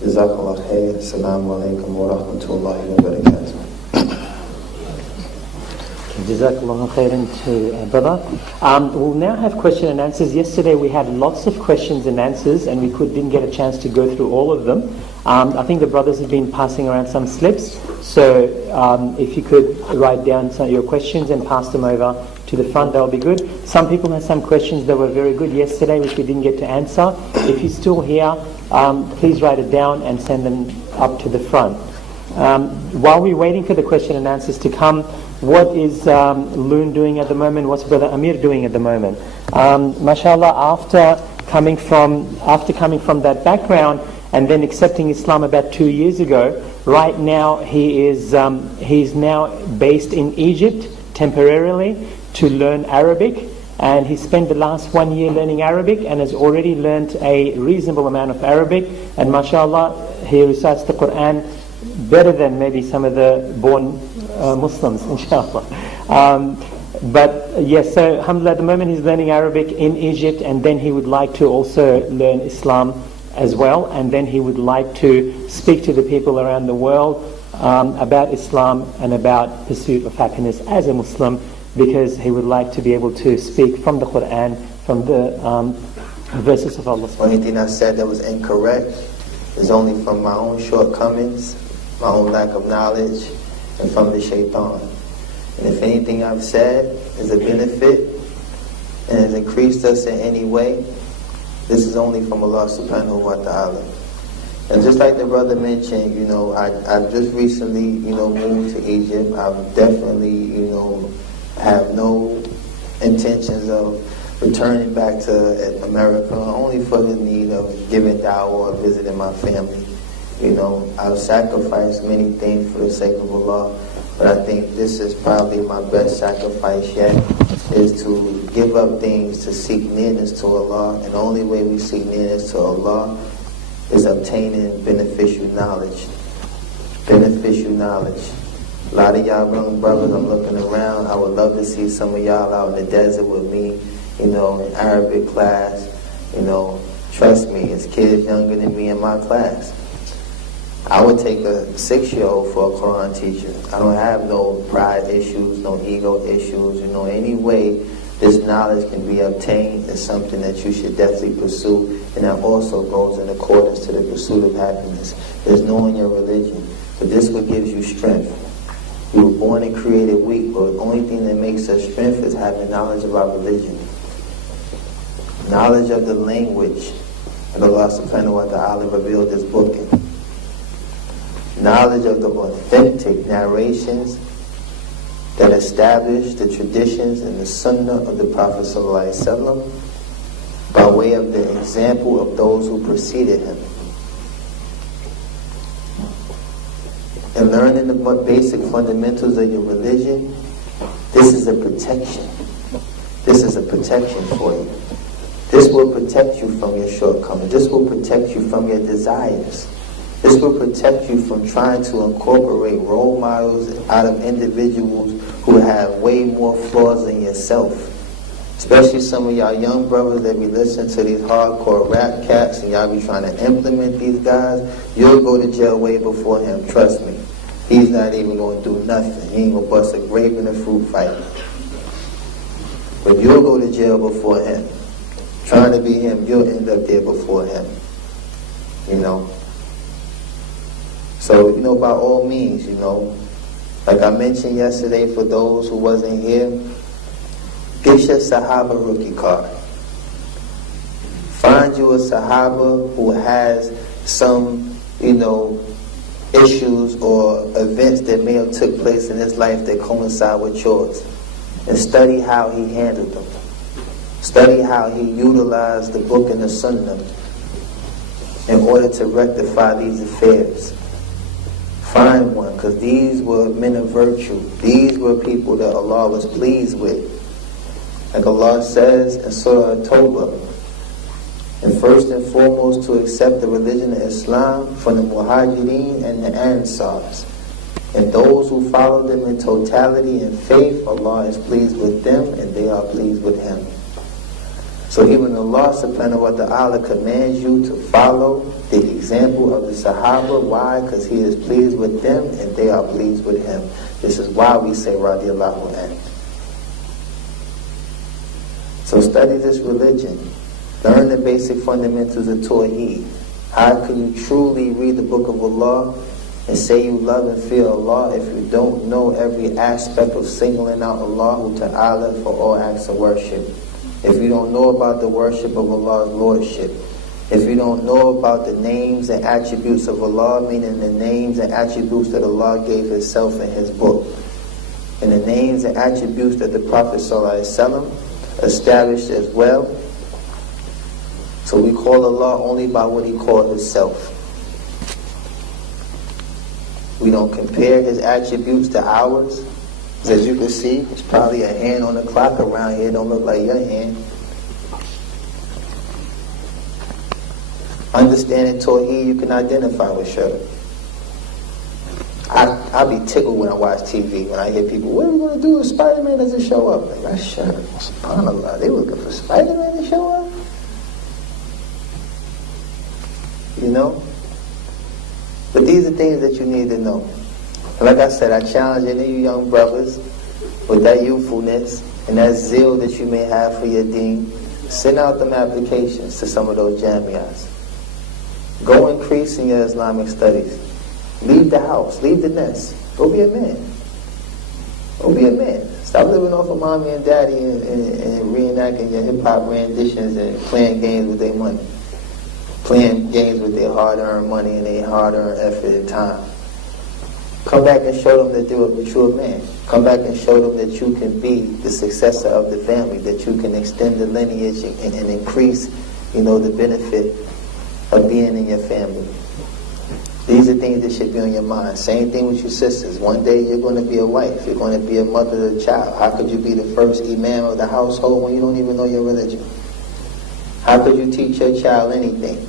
Jazakallah khair. Assalamu alaikum wa rahmatullahi wa barakatuh. Jazakallah khairan to brother. We'll now have question and answers. Yesterday we had lots of questions and answers and we didn't get a chance to go through all of them. I think the brothers have been passing around some slips, so if you could write down some of your questions and pass them over to the front, that would be good. Some people had some questions that were very good yesterday which we didn't get to answer. If you're still here, please write it down and send them up to the front. While we're waiting for the question and answers to come, what is Loon doing at the moment? What's Brother Amir doing at the moment? MashaAllah, after coming from that background and then accepting Islam about 2 years ago, right now he's now based in Egypt temporarily to learn Arabic, and he spent the last 1 year learning Arabic and has already learnt a reasonable amount of Arabic, and MashaAllah he recites the Quran better than maybe some of the born Muslims, inshallah. But yes, so alhamdulillah, at the moment he's learning Arabic in Egypt, and then he would like to also learn Islam as well, and then he would like to speak to the people around the world about Islam and about pursuit of happiness as a Muslim, because he would like to be able to speak from the Quran, from the verses of Allah. Anything I said that was incorrect is only from my own shortcomings, my own lack of knowledge, and from the shaitan. And if anything I've said is a benefit and has increased us in any way, this is only from Allah subhanahu wa ta'ala. And just like the brother mentioned, I've just recently, moved to Egypt. I've definitely, have no intentions of returning back to America, only for the need of giving da'wah or visiting my family. I've sacrificed many things for the sake of Allah, but I think this is probably my best sacrifice yet, is to give up things to seek nearness to Allah, and the only way we seek nearness to Allah is obtaining beneficial knowledge. Beneficial knowledge. A lot of y'all young brothers, I'm looking around, I would love to see some of y'all out in the desert with me, in Arabic class. Trust me, it's kids younger than me in my class. I would take a 6-year-old for a Quran teacher. I don't have no pride issues, no ego issues. Any way this knowledge can be obtained is something that you should definitely pursue, and that also goes in accordance to the pursuit of happiness. There's knowing your religion, but this what gives you strength. We were born and created weak, but the only thing that makes us strength is having knowledge of our religion. Knowledge of the language that Allah subhanahu wa ta'ala revealed this book in. Knowledge of the authentic narrations that establish the traditions and the sunnah of the Prophet ﷺ by way of the example of those who preceded him. And learning the basic fundamentals of your religion, this is a protection. This is a protection for you. This will protect you from your shortcomings. This will protect you from your desires. This will protect you from trying to incorporate role models out of individuals who have way more flaws than yourself. Especially some of y'all young brothers that be listening to these hardcore rap cats and y'all be trying to implement these guys. You'll go to jail way before him, trust me. He's not even going to do nothing. He ain't going to bust a grape in a fruit fight. But you'll go to jail before him. Trying to be him, you'll end up there before him. So, by all means, like I mentioned yesterday, for those who wasn't here, get your Sahaba rookie card. Find you a Sahaba who has some, issues or events that may have took place in his life that coincide with yours. And study how he handled them. Study how he utilized the book and the sunnah in order to rectify these affairs. Find one, because these were men of virtue. These were people that Allah was pleased with. Like Allah says in Surah At-Tawbah, and first and foremost to accept the religion of Islam from the Muhajirin and the Ansars. And those who follow them in totality and faith, Allah is pleased with them and they are pleased with Him. So even Allah subhanahu wa ta'ala commands you to follow the example of the Sahaba. Why? Because he is pleased with them and they are pleased with him. This is why we say Radiallahu anhu. So study this religion. Learn the basic fundamentals of Tawheed. How can you truly read the book of Allah and say you love and fear Allah if you don't know every aspect of singling out Allah Ta'ala for all acts of worship? If you don't know about the worship of Allah's Lordship, if you don't know about the names and attributes of Allah, meaning the names and attributes that Allah gave Himself in His book, and the names and attributes that the Prophet ﷺ established as well. So we call Allah only by what He called Himself. We don't compare His attributes to ours. As you can see, it's probably a hand on the clock around here. It don't look like your hand. Understanding Tawheed, you can identify with Shudder. I be tickled when I watch TV, when I hear people, what are we going to do if Spider-Man doesn't show up? Like, that's Shudder. SubhanAllah, they looking for Spider-Man to show up? You know? But these are things that you need to know. And like I said, I challenge any of you young brothers with that youthfulness and that zeal that you may have for your deen, send out them applications to some of those jamias. Go increase in your Islamic studies. Leave the house, leave the nest. Go be a man. Go be a man. Stop living off of mommy and daddy and reenacting your hip-hop renditions and playing games with their money. Playing games with their hard-earned money and their hard-earned effort and time. Come back and show them that you're a man. Come back and show them that you can be the successor of the family, that you can extend the lineage and increase, the benefit of being in your family. These are things that should be on your mind. Same thing with your sisters. One day you're going to be a wife. You're going to be a mother of a child. How could you be the first imam of the household when you don't even know your religion? How could you teach your child anything?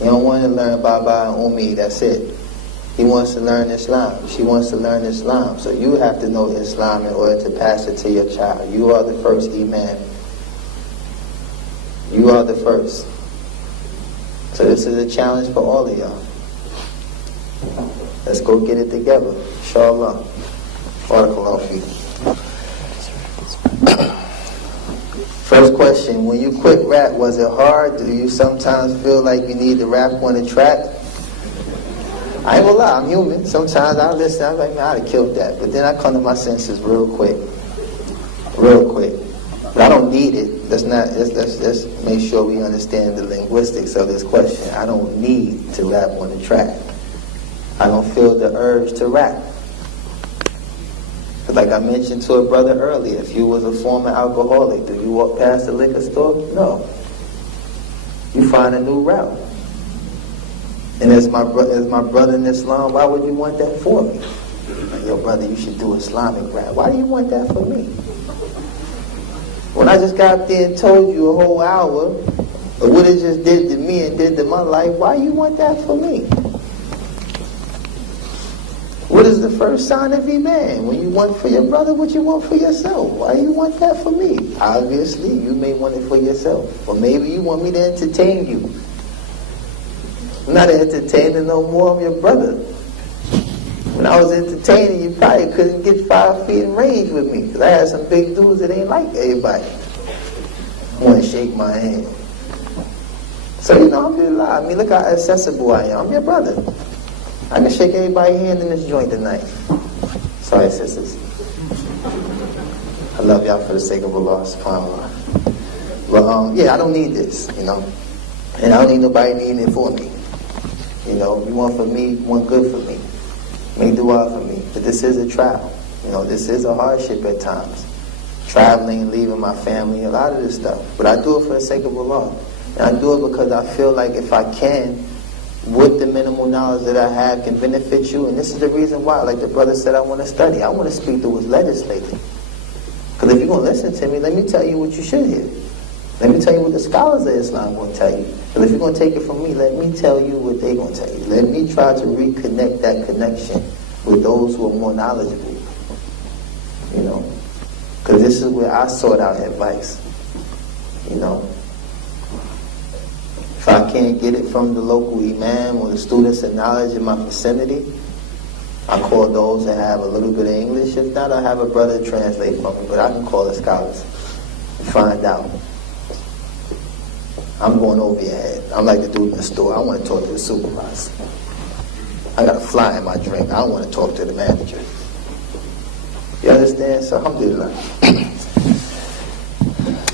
You don't want to learn Baba and Umi, that's it. He wants to learn Islam. She wants to learn Islam. So you have to know Islam in order to pass it to your child. You are the first imam. You are the first. So this is a challenge for all of y'all. Let's go get it together. Inshallah. Barakallahu feekum. First question, when you quit rap, was it hard? Do you sometimes feel like you need to rap on the track? I ain't gonna lie, I'm human. Sometimes I listen, I'm like, man, I'd have killed that. But then I come to my senses real quick. Real quick. But I don't need it. Let's make sure we understand the linguistics of this question. I don't need to rap on the track. I don't feel the urge to rap. But like I mentioned to a brother earlier, if you was a former alcoholic, do you walk past the liquor store? No. You find a new route. And as my brother in Islam, why would you want that for me? Like, yo, brother, you should do Islamic rap. Why do you want that for me? When I just got up there and told you a whole hour of what it just did to me and did to my life, why you want that for me? What is the first sign of Iman? When you want for your brother, what you want for yourself? Why you want that for me? Obviously, you may want it for yourself. Or maybe you want me to entertain you. I'm not entertaining no more, I'm your brother. When I was entertaining, you probably couldn't get 5 feet in range with me. Because I had some big dudes that ain't like everybody. Want to shake my hand. So, alhamdulillah, I mean, look how accessible I am. I'm your brother. I can shake everybody's hand in this joint tonight. Sorry, sisters. I love y'all for the sake of Allah, subhanAllah. But, I don't need this, And I don't need nobody needing it for me. You want for me, you want good for me. Make dua for me. But this is a trial. This is a hardship at times. Traveling, leaving my family, a lot of this stuff. But I do it for the sake of Allah. And I do it because I feel like if I can, with the minimal knowledge that I have, can benefit you. And this is the reason why, like the brother said, I want to study. I want to speak to his legislator. Because if you're going to listen to me, let me tell you what you should hear. Let me tell you what the scholars of Islam are going to tell you. But if you're going to take it from me, let me tell you what they're going to tell you. Let me try to reconnect that connection with those who are more knowledgeable. Because this is where I sought out advice. If I can't get it from the local imam or the students of knowledge in my vicinity, I call those that have a little bit of English. If not, I have a brother translate for me, but I can call the scholars and find out. I'm going over your head. I'm like the dude in the store. I want to talk to the supervisor. I got a fly in my drink. I don't want to talk to the manager. You understand? So, alhamdulillah.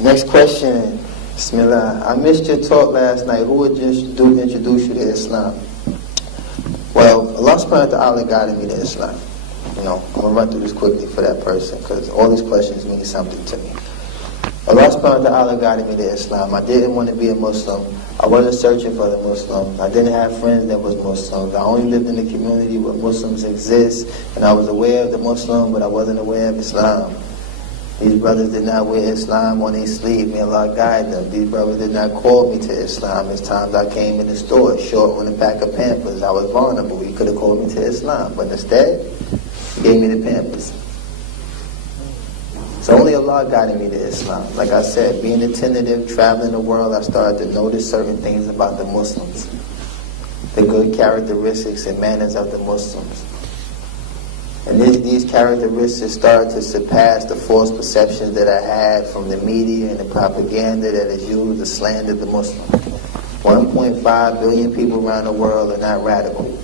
Next question. Bismillah. I missed your talk last night. Who would introduce you to Islam? Well, Allah subhanahu wa ta'ala guided me to Islam. I'm going to run through this quickly for that person because all these questions mean something to me. Allah subhanahu wa ta'ala guided me to Islam. I didn't want to be a Muslim. I wasn't searching for the Muslims. I didn't have friends that was Muslims. I only lived in a community where Muslims exist, and I was aware of the Muslim, but I wasn't aware of Islam. These brothers did not wear Islam on their sleeve. May Allah guide them. These brothers did not call me to Islam. There's times I came in the store short on a pack of Pampers. I was vulnerable. He could have called me to Islam, but instead, he gave me the Pampers. So only Allah guided me to Islam. Like I said, being attentive, traveling the world, I started to notice certain things about the Muslims. The good characteristics and manners of the Muslims. And these characteristics started to surpass the false perceptions that I had from the media and the propaganda that is used to slander the Muslims. 1.5 billion people around the world are not radical.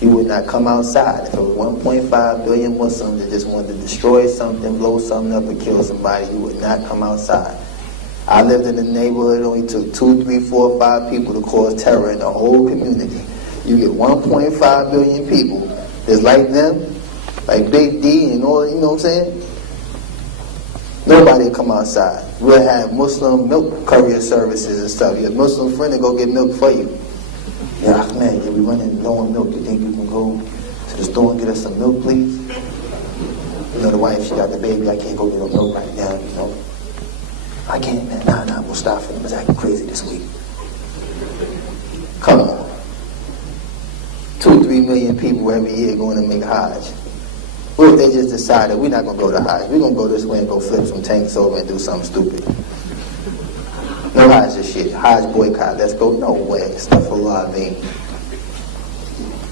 You would not come outside if it was 1.5 billion Muslims that just wanted to destroy something, blow something up, or kill somebody. You would not come outside. I lived in a neighborhood, it only took 2, 3, 4, 5 people to cause terror in the whole community. You get 1.5 billion people that's like them, like Big D and all, you know what I'm saying? Nobody will come outside. We'll have Muslim milk courier services and stuff. Your Muslim friend will go get milk for you. Yeah, man, we running low on milk. You think you can go to the store and get us some milk, please? You know, the wife, she got the baby. I can't go get no milk right now, you know. I can't, man. Nah, Mustafa was acting crazy this week. Come on. 2, 3 million people every year going to make Hajj. What if they just decided we're not going to go to Hajj? We're going to go this way and go flip some tanks over and do something stupid. No Hajj is shit. Hajj boycott. Let's go. No way. Astaghfirullah, I mean.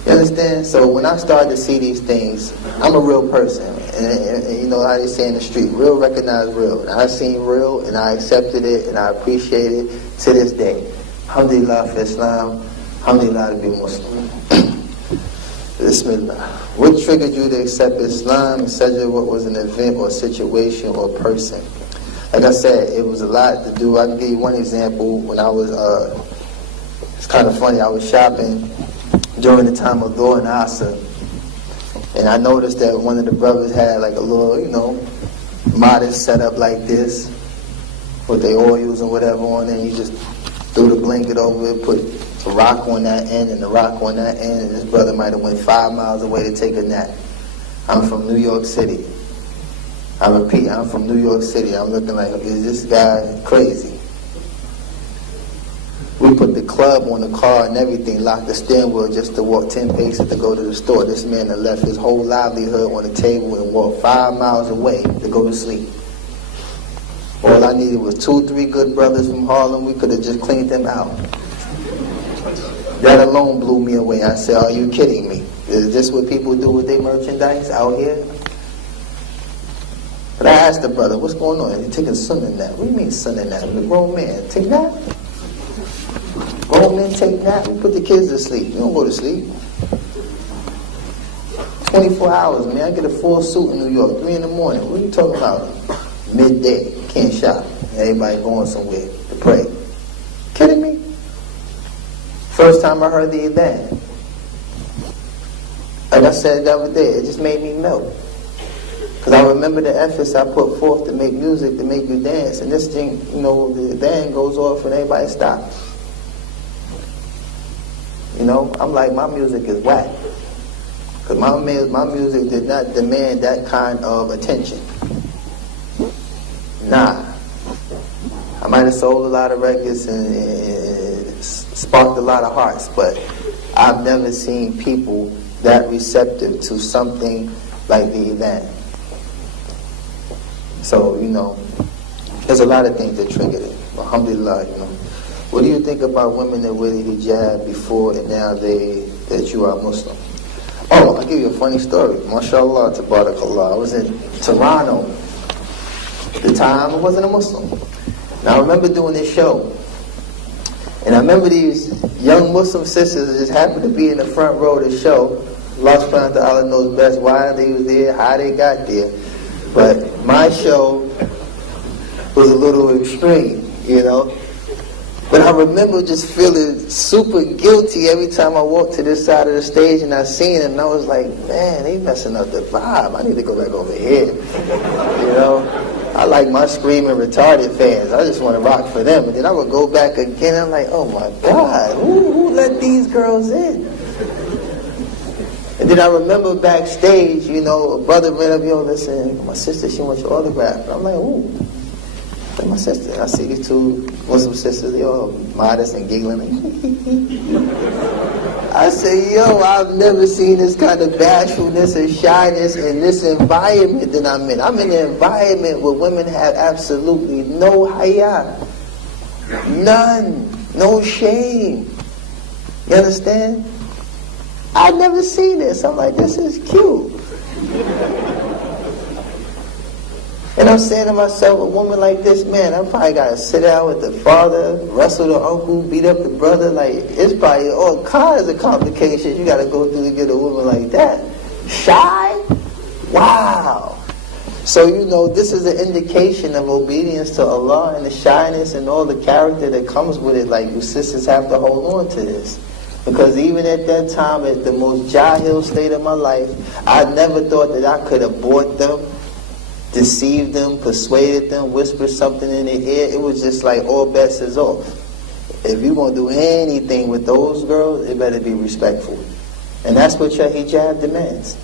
You understand? So when I started to see these things, I'm a real person. And you know how they say in the street, real recognize real. And I seen real and I accepted it and I appreciate it to this day. Alhamdulillah for Islam. Alhamdulillah to be Muslim. Bismillah. What triggered you to accept Islam, etc.? What was an event or situation or person? Like I said, it was a lot to do. I can give you one example. When I was, it's kind of funny, I was shopping during the time of Dhuhr and Asr. And I noticed that one of the brothers had like a little, you know, modest setup like this, with their oils and whatever on it. And you just threw the blanket over it, put a rock on that end and a rock on that end, and this brother might have went 5 miles away to take a nap. I'm from New York City. I repeat, I'm from New York City. I'm looking like, is this guy crazy? We put the club on the car and everything, locked the steering wheel just to walk 10 paces to go to the store. This man had left his whole livelihood on the table and walked 5 miles away to go to sleep. All I needed was 2, 3 good brothers from Harlem. We could have just cleaned them out. That alone blew me away. I said, are you kidding me? Is this what people do with their merchandise out here? But I asked the brother, what's going on? He's taking sunnah nap. What do you mean sunnah nap? The grown man, take nap? Grown men take nap? We put the kids to sleep. You don't go to sleep. 24 hours, man. I get a full suit in New York, 3 in the morning. What are you talking about? Midday. Can't shop. Everybody going somewhere to pray. Kidding me? First time I heard the event. Like I said the other day, it just made me melt. Because I remember the efforts I put forth to make music, to make you dance. And this thing, you know, the band goes off and everybody stops. You know, I'm like, my music is whack. Because my music did not demand that kind of attention. Nah. I might have sold a lot of records and sparked a lot of hearts, but I've never seen people that receptive to something like the event. So, you know, there's a lot of things that triggered it. Alhamdulillah, you know. What do you think about women that wear the hijab before and now that you are Muslim? Oh, I'll give you a funny story. MashaAllah, tabarakallah. I was in Toronto. At the time, I wasn't a Muslim. And I remember doing this show. And I remember these young Muslim sisters that just happened to be in the front row of the show. Allah subhanahu wa ta'ala knows best why they was there, how they got there. But my show was a little extreme, you know. But I remember just feeling super guilty every time I walked to this side of the stage and I seen them, and I was like, man, they messing up the vibe. I need to go back over here. You know? I like my screaming retarded fans. I just want to rock for them. And then I would go back again, and I'm like, oh my God, who let these girls in? And then I remember backstage, you know, a brother ran up, yo, listen, my sister, she wants your autograph. And I'm like, ooh. My sister, I see these two Muslim sisters, they all modest and giggling. I say, yo, I've never seen this kind of bashfulness and shyness in this environment that I'm in. I'm in an environment where women have absolutely no haya, none, no shame. You understand? I've never seen this. I'm like, this is cute. And I'm saying to myself, a woman like this, man, I probably got to sit down with the father, wrestle the uncle, beat up the brother. Like, it's probably all kinds of complications you got to go through to get a woman like that. Shy? Wow. So, you know, this is an indication of obedience to Allah and the shyness and all the character that comes with it. Like, you sisters have to hold on to this. Because even at that time, at the most jahil state of my life, I never thought that I could abort them, deceived them, persuaded them, whispered something in their ear. It was just like all bets is off. If you're going to do anything with those girls, it better be respectful. And that's what your hijab demands.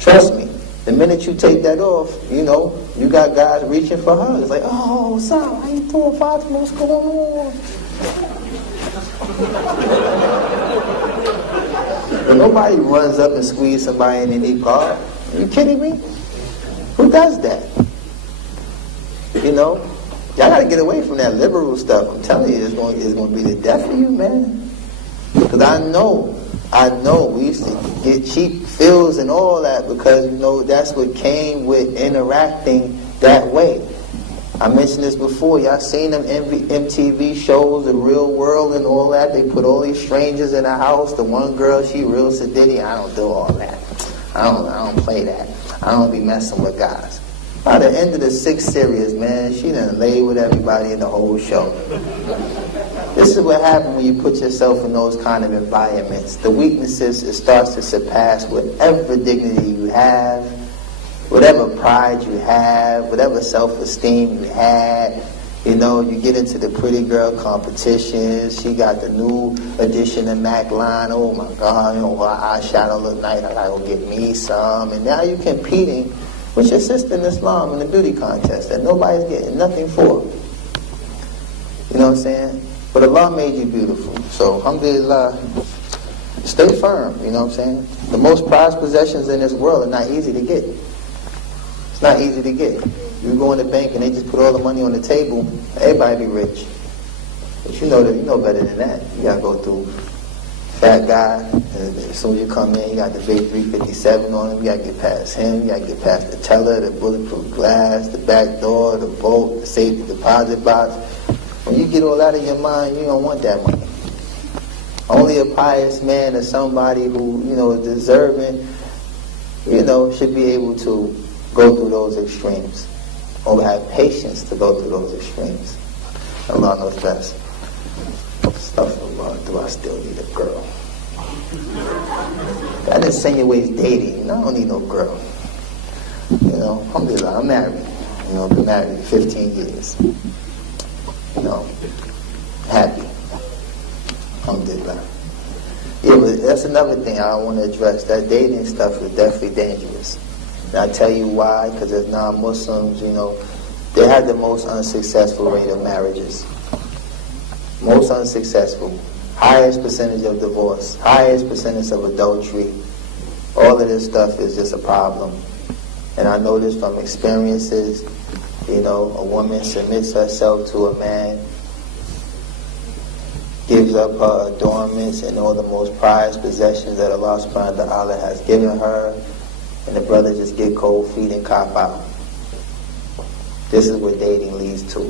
Trust me, the minute you take that off, you know, you got guys reaching for hugs. Like, oh, Sam, how you doing, Fatima? What's going on? But nobody runs up and squeezes somebody in the niqab. Are you kidding me? Who does that? You know? Y'all gotta get away from that liberal stuff. I'm telling you, it's going to be the death of you, man. Because I know, we used to get cheap fills and all that because, you know, that's what came with interacting that way. I mentioned this before. Y'all seen them MTV shows, The Real World and all that. They put all these strangers in a house. The one girl, she real sedity. I don't do all that. I don't play that. I don't be messing with guys. By the end of the 6th series, man, she done lay with everybody in the whole show. This is what happens when you put yourself in those kind of environments. The weaknesses, it starts to surpass whatever dignity you have, whatever pride you have, whatever self-esteem you had. You know, you get into the pretty girl competitions. She got the new edition of MAC line. Oh my God, you know, her eyeshadow look nice. I gotta go get me some. And now you're competing with your sister in Islam in a beauty contest that nobody's getting nothing for. You know what I'm saying? But Allah made you beautiful. So, alhamdulillah, stay firm. You know what I'm saying? The most prized possessions in this world are not easy to get. It's not easy to get. You go in the bank and they just put all the money on the table, everybody be rich. But you know better than that. You gotta go through fat guy, and as soon as you come in, you got the big 357 on him, you gotta get past him, you gotta get past the teller, the bulletproof glass, the back door, the bolt, the safety deposit box. When you get all out of your mind, you don't want that money. Only a pious man or somebody who, you know, is deserving, you know, should be able to go through those extremes. Or have patience to go through those extremes. Allah knows best. Astaghfirullah, do I still need a girl? God didn't send your ways dating. I don't need no girl. You know, alhamdulillah, I'm married. You know, I've been married 15 years. You know, happy. Alhamdulillah. Yeah, but that's another thing I want to address. That dating stuff is definitely dangerous. And I tell you why, because as non-Muslims, you know, they have the most unsuccessful rate of marriages. Most unsuccessful. Highest percentage of divorce. Highest percentage of adultery. All of this stuff is just a problem. And I know this from experiences. You know, a woman submits herself to a man. gives up her adornments and all the most prized possessions that Allah subhanahu wa ta'ala has given her, and the brother just get cold feet and cop out. This is what dating leads to.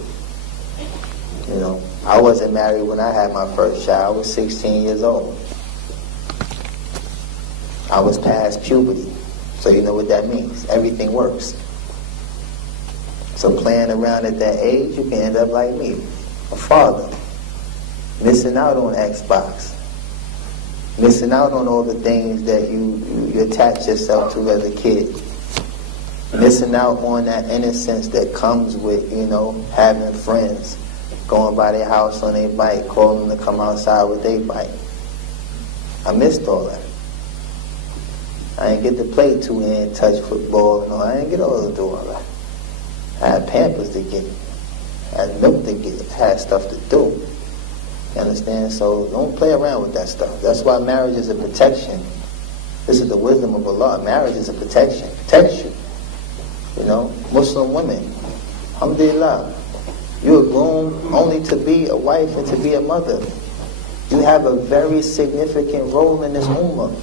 You know, I wasn't married when I had my first child. I was 16 years old. I was past puberty. So you know what that means. Everything works. So playing around at that age, you can end up like me, a father. Missing out on Xbox. Missing out on all the things that you attach yourself to as a kid. Missing out on that innocence that comes with, you know, having friends. Going by their house on their bike, calling them to come outside with their bike. I missed all that. I didn't get to play two-hand touch football and all. I didn't get all to do all that. I had Pampers to get. I had milk to get. I had stuff to do. You understand? So don't play around with that stuff. That's why marriage is a protection. This is the wisdom of Allah. Marriage is a protection. Protects you. You know, Muslim women, alhamdulillah, you are grown only to be a wife and to be a mother. You have a very significant role in this ummah.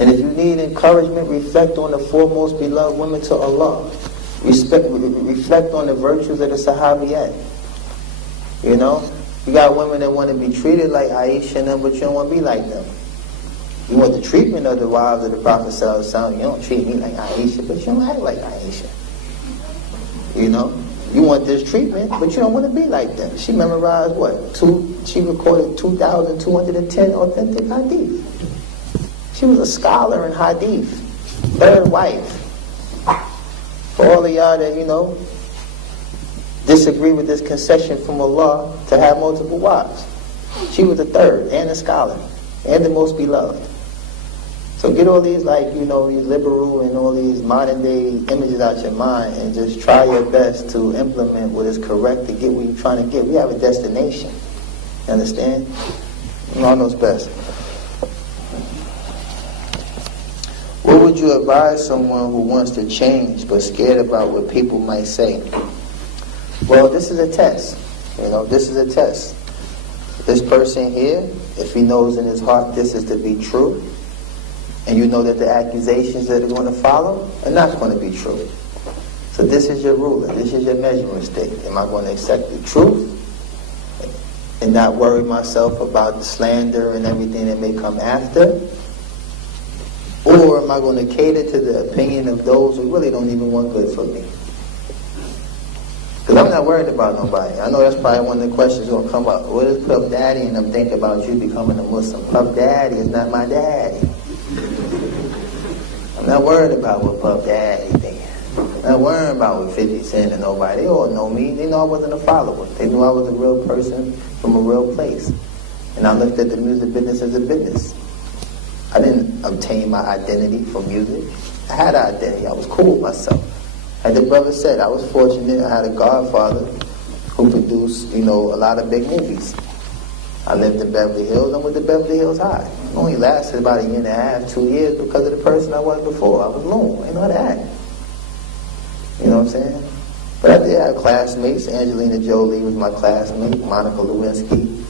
And if you need encouragement, reflect on the foremost beloved women to Allah. Reflect on the virtues of the Sahabiyat. You know, you got women that want to be treated like Aisha and them, but you don't want to be like them. You want the treatment of the wives of the Prophet ﷺ. You don't treat me like Aisha, but you don't act like Aisha. You know, you want this treatment, but you don't want to be like them. She memorized what? She recorded 2,210 authentic hadith. She was a scholar in hadith. Third wife. For all of y'all that, you know, disagree with this concession from Allah to have multiple wives. She was the third, and a scholar, and the most beloved. So get all these, like, you know, these liberal and all these modern day images out your mind and just try your best to implement what is correct to get what you're trying to get. We have a destination. You understand? Allah knows best. What would you advise someone who wants to change but scared about what people might say? Well, this is a test. You know, this is a test. This person here, if he knows in his heart this is to be true, and you know that the accusations that are going to follow are not going to be true. So this is your ruler. This is your measuring stick. Am I going to accept the truth and not worry myself about the slander and everything that may come after? Or am I going to cater to the opinion of those who really don't even want good for me? Because I'm not worried about nobody. I know that's probably one of the questions going to come up. What is Puff Daddy? And I'm thinking about you becoming a Muslim. Puff Daddy is not my daddy. I'm not worried about what Puff Daddy thinking. I'm not worried about what 50 Cent and nobody. They all know me. They know I wasn't a follower. They knew I was a real person from a real place. And I looked at the music business as a business. I didn't obtain my identity from music. I had an identity. I was cool with myself. Like the brother said, I was fortunate. I had a godfather who produced, you know, a lot of big movies. I lived in Beverly Hills. I went to Beverly Hills High. It only lasted about a year and a half, 2 years because of the person I was before. I was lone. I didn't know how to act. You know what I'm saying? But I did have classmates. Angelina Jolie was my classmate. Monica Lewinsky.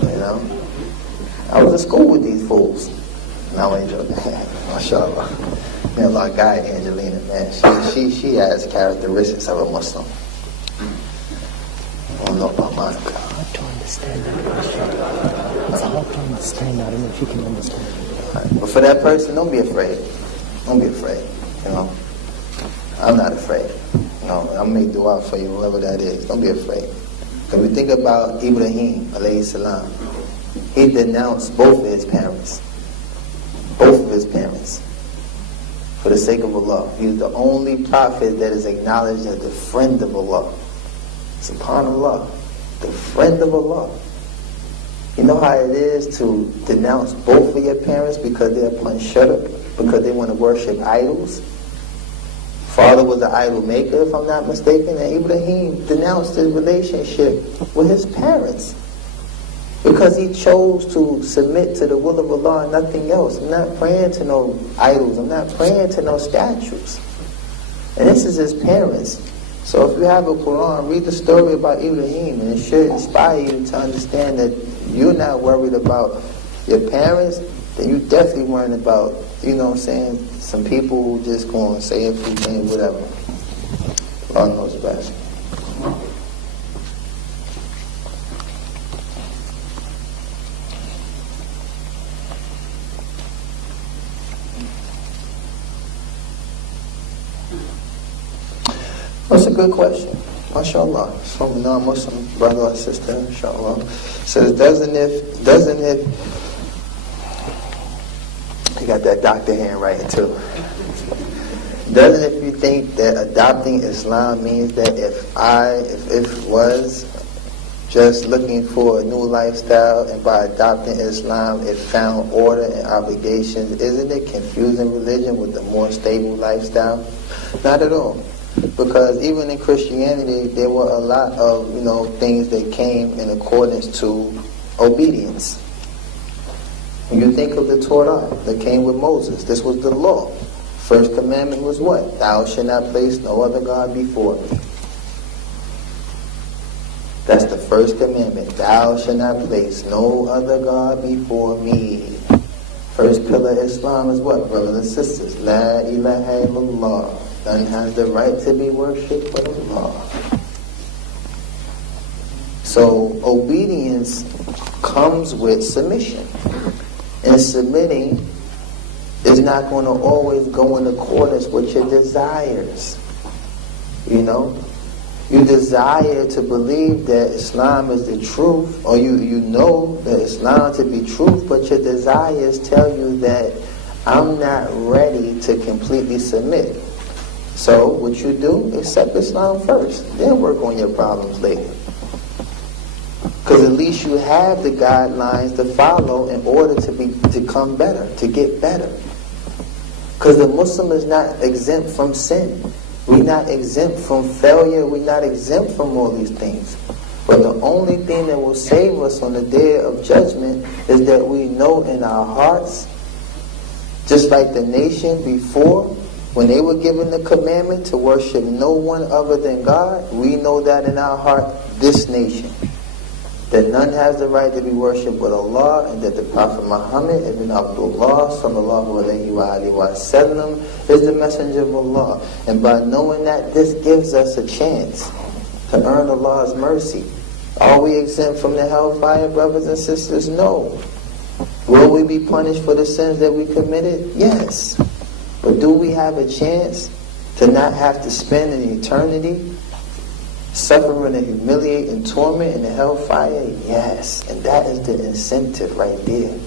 You know? I was in school with these fools. Now I enjoy that. MashaAllah. Man, a lot of guy Angelina, man. She has characteristics of a Muslim. I don't know about Monica. It's hard to understand that. It's hard to understand. I don't know if you can understand. Right. But for that person, don't be afraid. Don't be afraid. You know, I'm not afraid. You know, I'll make dua for you, whoever that is. Don't be afraid. If we think about Ibrahim, alayhi salam, he denounced both of his parents. Both of his parents. For the sake of Allah. He was the only prophet that is acknowledged as the friend of Allah. SubhanAllah. The friend of Allah. You know how it is to denounce both of your parents because they're upon shirk, because they want to worship idols? Father was an idol maker, if I'm not mistaken, and Ibrahim denounced his relationship with his parents because he chose to submit to the will of Allah and nothing else. I'm not praying to no idols. I'm not praying to no statues. And this is his parents. So if you have a Quran, read the story about Ibrahim, and it should inspire you to understand that you're not worried about your parents, then you definitely worrying about, you know what I'm saying, some people who just going to say a few things, whatever. Allah knows best. That's a good question. MashaAllah. From a non-Muslim brother or sister, inshallah. Says, doesn't it, you got that doctor handwriting too. Doesn't it, you think that adopting Islam means that if it was just looking for a new lifestyle, and by adopting Islam it found order and obligations, isn't it confusing religion with a more stable lifestyle? Not at all. Because even in Christianity, there were a lot of, things that came in accordance to obedience. When you think of the Torah that came with Moses, this was the law. First commandment was what? Thou shalt not place no other God before me. That's the first commandment. Thou shalt not place no other God before me. First pillar of Islam is what, brothers and sisters? La ilaha illallah. None has the right to be worshipped but Allah. So obedience comes with submission. And submitting is not going to always go in accordance with your desires. You desire to believe that Islam is the truth, or you know that Islam to be truth, but your desires tell you that I'm not ready to completely submit. So what you do, accept Islam first, then work on your problems later. Because at least you have the guidelines to follow in order to become better, to get better. Because the Muslim is not exempt from sin. We're not exempt from failure. We're not exempt from all these things. But the only thing that will save us on the day of judgment is that we know in our hearts, just like the nation before, when they were given the commandment to worship no one other than God, we know that in our heart, this nation, that none has the right to be worshipped but Allah, and that the Prophet Muhammad ibn Abdullah sallallahu alayhi wa sallam is the messenger of Allah. And by knowing that, this gives us a chance to earn Allah's mercy. Are we exempt from the hellfire, brothers and sisters? No. Will we be punished for the sins that we committed? Yes. But do we have a chance to not have to spend an eternity suffering and humiliating torment in the hellfire? Yes. And that is the incentive right there.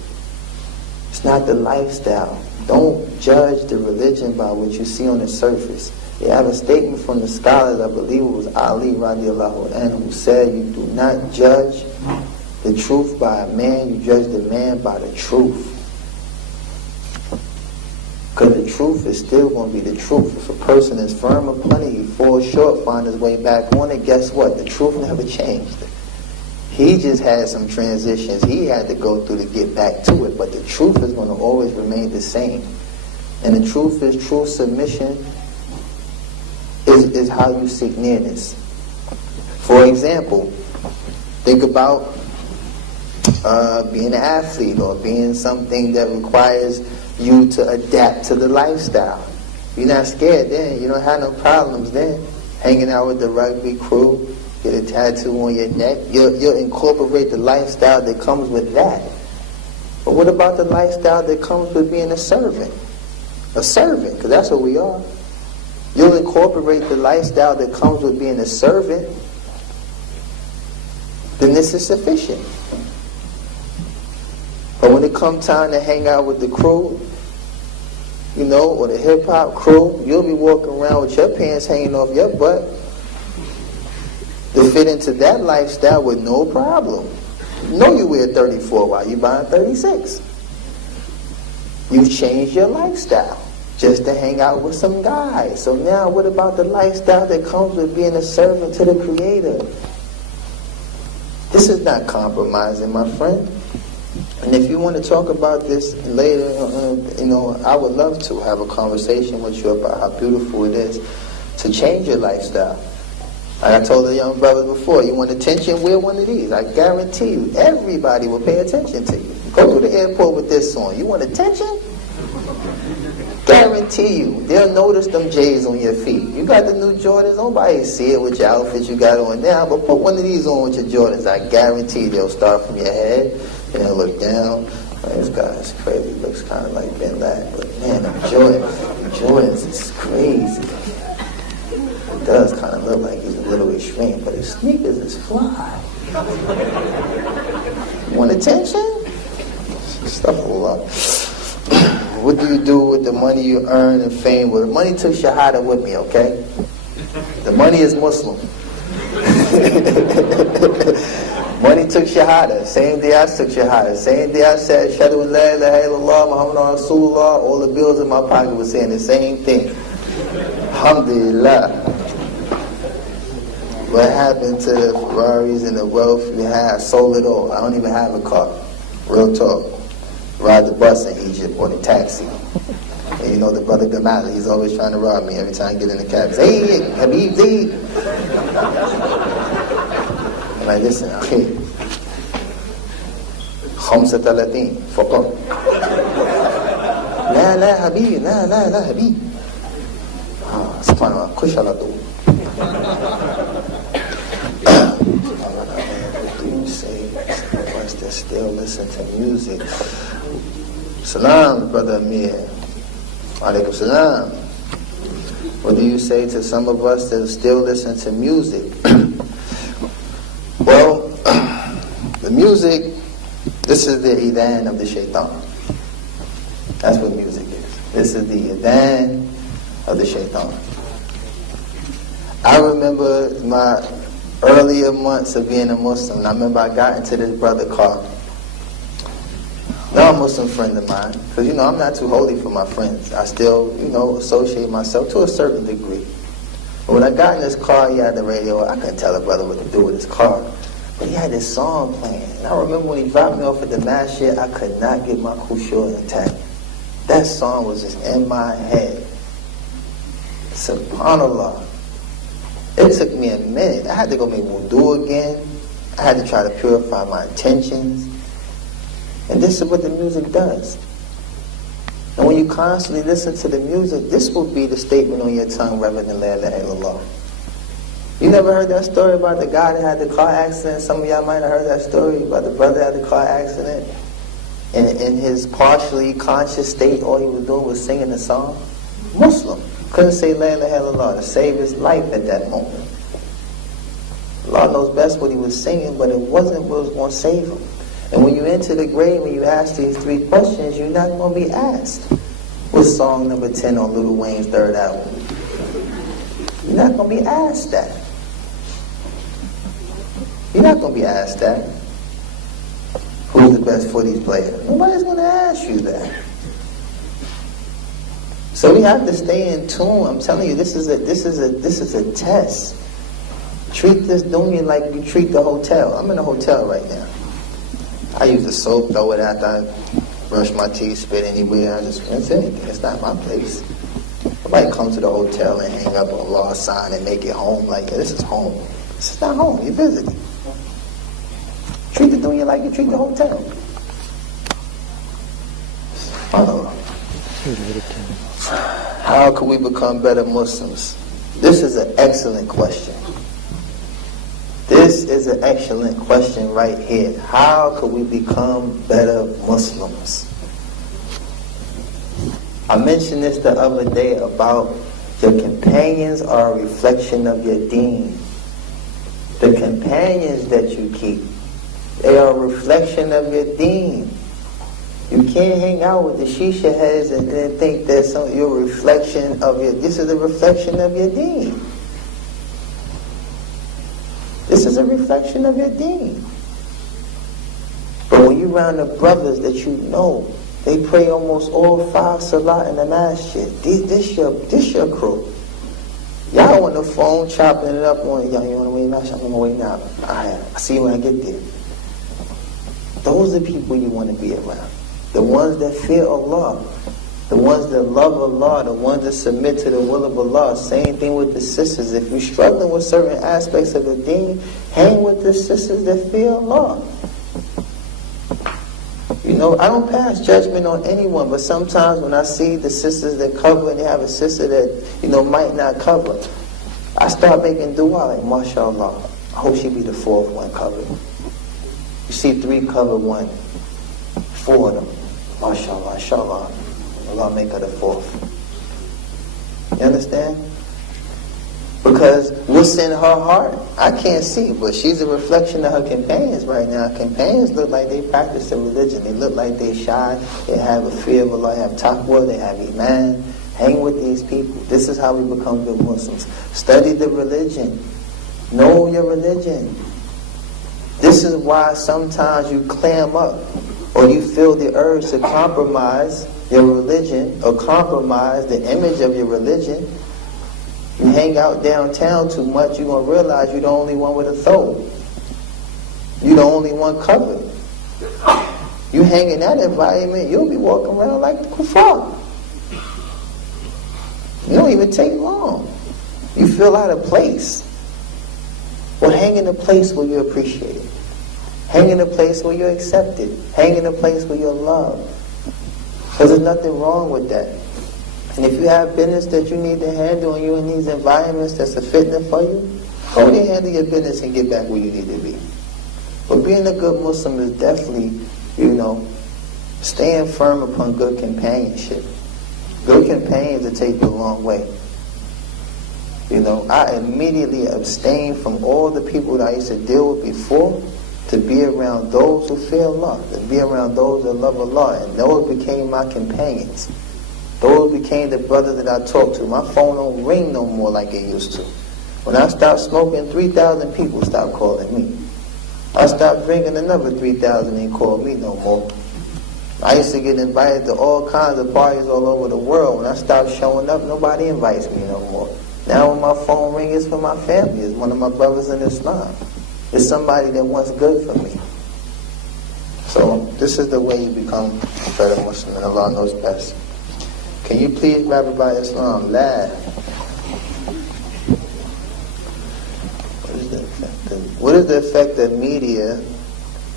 It's not the lifestyle. Don't judge the religion by what you see on the surface. They have a statement from the scholars, I believe it was Ali radiallahu anhu, who said, you do not judge the truth by a man, you judge the man by the truth. Because the truth is still going to be the truth. If a person is firm upon it, he falls short, finds his way back on it, guess what? The truth never changed. He just had some transitions he had to go through to get back to it, but the truth is going to always remain the same. And the truth is, true submission is how you seek nearness. For example, think about being an athlete or being something that requires you to adapt to the lifestyle. You're not scared then. You don't have no problems then. Hanging out with the rugby crew, get a tattoo on your neck. You'll incorporate the lifestyle that comes with that. But what about the lifestyle that comes with being a servant? A servant, because that's what we are. You'll incorporate the lifestyle that comes with being a servant, then this is sufficient. But when it comes time to hang out with the crew, or the hip-hop crew, you'll be walking around with your pants hanging off your butt to fit into that lifestyle with no problem. You know you wear 34, while you buying 36. You've changed your lifestyle just to hang out with some guys. So now what about the lifestyle that comes with being a servant to the Creator? This is not compromising, my friend. And if you want to talk about this later, I would love to have a conversation with you about how beautiful it is to change your lifestyle. Like I told the young brothers before, you want attention, wear one of these. I guarantee you, everybody will pay attention to you. Go to the airport with this on. You want attention? Guarantee you, they'll notice them J's on your feet. You got the new Jordans, nobody see it with your outfit you got on now, but put one of these on with your Jordans. I guarantee they'll start from your head, and they'll look down. Man, this guy's crazy. He looks kind of like Ben Laden, but man, the Jordans is crazy. It does kind of look like he's a little extreme, but his sneakers is fly. You want attention? Stuff a lot. What do you do with the money you earn and fame? Well, the money took Shahada with me, okay? The money is Muslim. Money took Shahada. Same day I took Shahada. Same day I said, Ashhadu an la ilaha illallah, Muhammadan Rasulullah, all the bills in my pocket were saying the same thing. Alhamdulillah. What happened to the Ferraris and the wealth you had? I sold it all. I don't even have a car. Real talk. Ride the bus in Egypt or the taxi. And you know the brother Gamal, he's always trying to rob me every time I get in the cab. Hey, Habib, Zayd. I'm like, listen, okay. 35 فقط. لا حبيبي لا حبيبي. سبحان الله خش على طول. What do you say to us that still listen to music? Salam, brother Amir. Alaikum salam. What do you say to some of us that still listen to music? Well, the music, this is the idhan of the shaitan. That's what music is. This is the idhan of the shaitan. I remember my earlier months of being a Muslim, and I remember I got into this brother car. Now a Muslim friend of mine, because I'm not too holy for my friends. I still, associate myself to a certain degree. But when I got in this car, he had the radio. I couldn't tell the brother what to do with his car. But he had this song playing. And I remember when he dropped me off at the masjid, I could not get my khushu intact. That song was just in my head. SubhanAllah. It took me a minute. I had to go make wudu again. I had to try to purify my intentions. And this is what the music does. And when you constantly listen to the music, this will be the statement on your tongue rather than La ilaha illallah. You never heard that story about the guy that had the car accident? Some of y'all might have heard that story about the brother that had the car accident. And in his partially conscious state, all he was doing was singing the song. Muslim. Couldn't say La ilaha illallah to save his life at that moment. Allah knows best what he was singing, but it wasn't what was going to save him. And when you enter the grave, when you ask these 3 questions, you're not going to be asked, what's song number 10 on Lil Wayne's 3rd album? You're not going to be asked that. You're not going to be asked that. Who's the best footies player? Nobody's going to ask you that. So we have to stay in tune. I'm telling you, this is a test. Treat this dunya like you treat the hotel. I'm in a hotel right now. I use the soap, throw it after I brush my teeth, spit anywhere. I just rinse anything. It's not my place. Nobody comes to the hotel and hang up a law sign and make it home like, this is home. This is not home. You're visiting. Treat the dunya like you treat the hotel. How can we become better Muslims? This is an excellent question. This is an excellent question right here. How can we become better Muslims? I mentioned this the other day about your companions are a reflection of your deen. The companions that you keep, they are a reflection of your deen. You can't hang out with the shisha heads and then think that's your reflection of your... This is a reflection of your deen. This is a reflection of your deen. But when you're around the brothers that you know, they pray almost all 5 salat in the masjid. This your crew. Y'all on the phone chopping it up on, y'all, you on the way now? I'm on the way now. I see you when I get there. Those are the people you want to be around. The ones that fear Allah. The ones that love Allah, the ones that submit to the will of Allah. Same thing with the sisters. If you're struggling with certain aspects of the deen, hang with the sisters that fear Allah. You know, I don't pass judgment on anyone, but sometimes when I see the sisters that cover and they have a sister that, you know, might not cover, I start making dua like, mashallah, I hope she be the fourth one covered. You see 3 covered, 1, 4 of them. Mashallah, inshallah. Allah make her the 4th. You understand? Because what's in her heart, I can't see, but she's a reflection of her companions right now. Companions look like they practice the religion. They look like they shy. They have a fear of Allah. They have taqwa. They have iman. Hang with these people. This is how we become good Muslims. Study the religion. Know your religion. This is why sometimes you clam up or you feel the urge to compromise your religion or compromise the image of your religion. You hang out downtown too much, you're going to realize you're the only one with a thobe. You're the only one covered. You hang in that environment, you'll be walking around like the kuffar. You don't even take long. You feel out of place. Well, hang in a place where you're appreciated. Hang in a place where you're accepted. Hang in a place where you're loved. Because there's nothing wrong with that. And if you have business that you need to handle and you're in these environments that's a fitna for you, go and handle your business and get back where you need to be. But being a good Muslim is definitely, you know, staying firm upon good companionship. Good companions will take you a long way. You know, I immediately abstained from all the people that I used to deal with before to be around those who fear Allah, to be around those that love Allah, and those became my companions. Those became the brothers that I talked to. My phone don't ring no more like it used to. When I stopped smoking, 3,000 people stopped calling me. I stopped drinking, another 3,000 ain't called me no more. I used to get invited to all kinds of parties all over the world. When I stopped showing up, nobody invites me no more. Now when my phone rings, it's for my family. It's one of my brothers in Islam. It's somebody that wants good for me. So this is the way you become a better Muslim, and Allah knows best. Can you please grab it by Islam? Laugh. What is the effect of media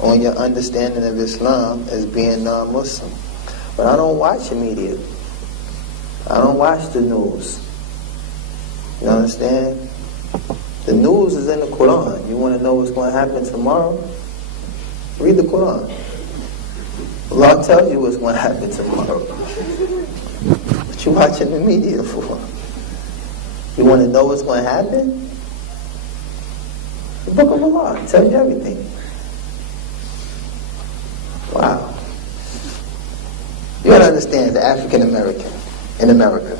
on your understanding of Islam as being non-Muslim? But I don't watch the media. I don't watch the news. You understand? The news is in the Quran. You want to know what's going to happen tomorrow? Read the Quran. Allah tells you what's going to happen tomorrow. What you watching the media for? You want to know what's going to happen? The Book of Allah tells you everything. Wow. You got to understand, the African American in America,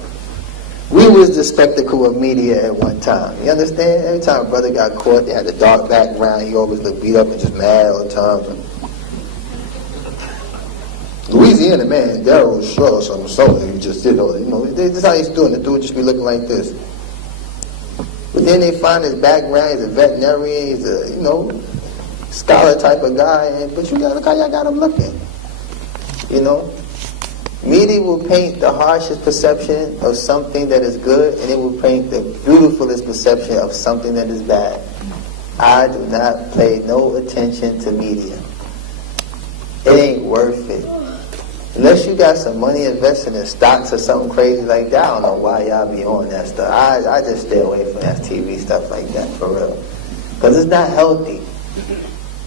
we was the spectacle of media at one time. You understand? Every time a brother got caught, they had a dark background. He always looked beat up and just mad all the time. Louisiana man, Daryl was sure or something, so he just did all that. You know, this is how he's doing. The dude just be looking like this. But then they find his background. He's a veterinarian. He's a, you know, scholar type of guy. But you got look how y'all got him looking. You know. Media will paint the harshest perception of something that is good, and it will paint the beautifulest perception of something that is bad. I do not pay no attention to media. It ain't worth it. Unless you got some money invested in stocks or something crazy like that, I don't know why y'all be on that stuff. I just stay away from that TV stuff like that, for real. Because it's not healthy.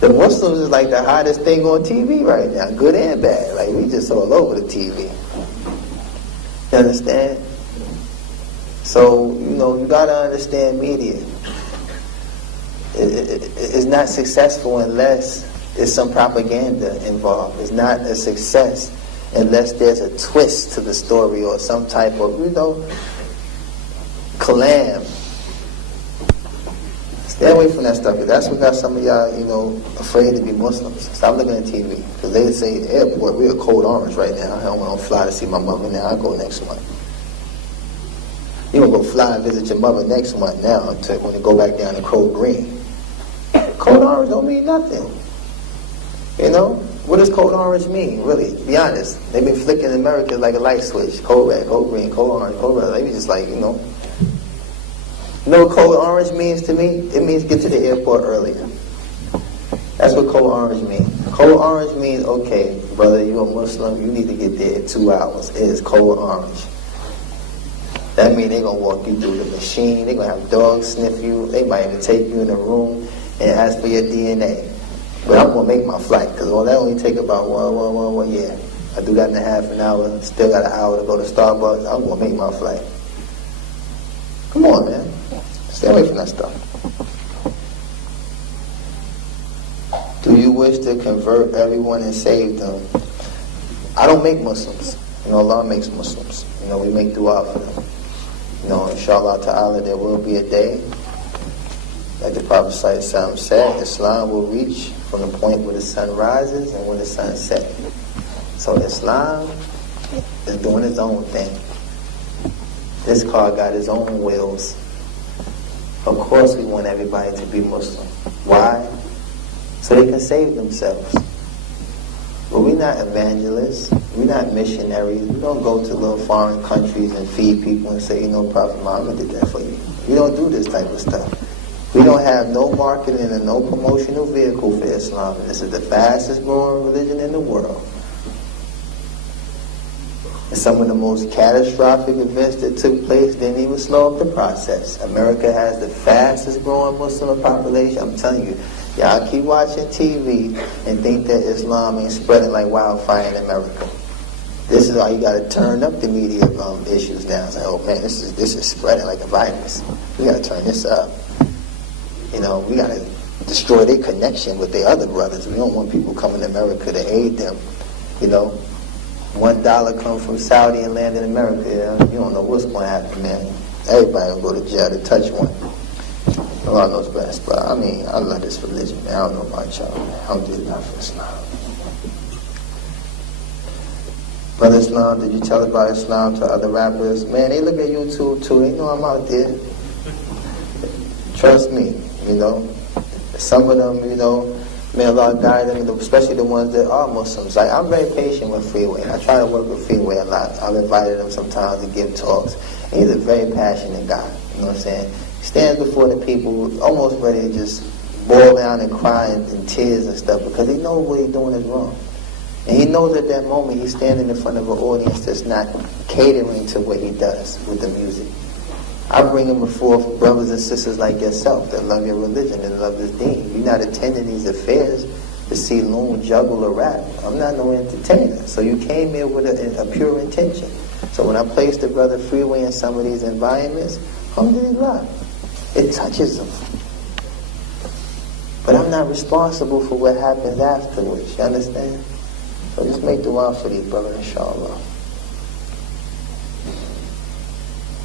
The Muslims is like the hottest thing on TV right now, good and bad. Like, we just all over the TV. You understand? So, you know, you got to understand media. It's not successful unless there's some propaganda involved. It's not a success unless there's a twist to the story or some type of, you know, calam. Stay away from that stuff, because that's what got some of y'all, you know, afraid to be Muslims. Stop looking at TV. Because they say, the airport, we're Code Orange right now. I don't want to fly to see my mother now. I'll go next month. You're going to go fly and visit your mother next month now when you go back down to Code Green. Code Orange don't mean nothing. You know? What does code orange mean, really? Be honest. They've been flicking America like a light switch. Code red, code green, code orange, code red. They be just like, you know. You know what code orange means to me? It means get to the airport earlier. That's what code orange means. Code orange means, okay, brother, you're a Muslim, you need to get there in 2 hours. It is code orange. That means they're going to walk you through the machine. They're going to have dogs sniff you. They might even take you in a room and ask for your DNA. But I'm going to make my flight, because all that only take about one year. I do that in a half an hour. Still got an hour to go to Starbucks. I'm going to make my flight. Come on, man. Stay away from that stuff. Do you wish to convert everyone and save them? I don't make Muslims. You know, Allah makes Muslims. You know, we make dua for them. You know, inshallah ta'ala, there will be a day, like the Prophet ﷺ said, Islam will reach from the point where the sun rises and when the sun sets. So Islam is doing its own thing. This car got its own wheels. Of course we want everybody to be Muslim. Why? So they can save themselves. But we're not evangelists. We're not missionaries. We don't go to little foreign countries and feed people and say, you know, Prophet Muhammad did that for you. We don't do this type of stuff. We don't have no marketing and no promotional vehicle for Islam. And this is the fastest growing religion in the world. And some of the most catastrophic events that took place didn't even slow up the process. America has the fastest growing Muslim population. I'm telling you, y'all keep watching TV and think that Islam ain't spreading like wildfire in America. This is how you got to turn up the media issues down. It's like, oh man, this is spreading like a virus. We got to turn this up. You know, we got to destroy their connection with their other brothers. We don't want people coming to America to aid them. You know, $1 come from Saudi and land in America. You don't know what's going to happen, man. Everybody will go to jail to touch one. Allah knows best, but I mean, I love this religion, man. I don't know about y'all, man. Alhamdulillah for Islam. Brother Islam, did you tell about Islam to other rappers? Man, they look at YouTube too. They know I'm out there. Trust me, you know. Some of them, you know, may Allah guide them, especially the ones that are Muslims. Like, I'm very patient with Freeway. I try to work with Freeway a lot. I've invited him sometimes to give talks. And he's a very passionate guy, you know what I'm saying? He stands before the people almost ready to just boil down and cry in tears and stuff because he knows what he's doing is wrong. And he knows at that moment he's standing in front of an audience that's not catering to what he does with the music. I bring him before brothers and sisters like yourself that love your religion and love this deen. You're not attending these affairs to see Loon juggle or rap. I'm not no entertainer. So you came here with a pure intention. So when I place the brother Freeway in some of these environments, alhamdulillah, it touches them. But I'm not responsible for what happens afterwards. You understand? So just make dua for these brothers, inshallah.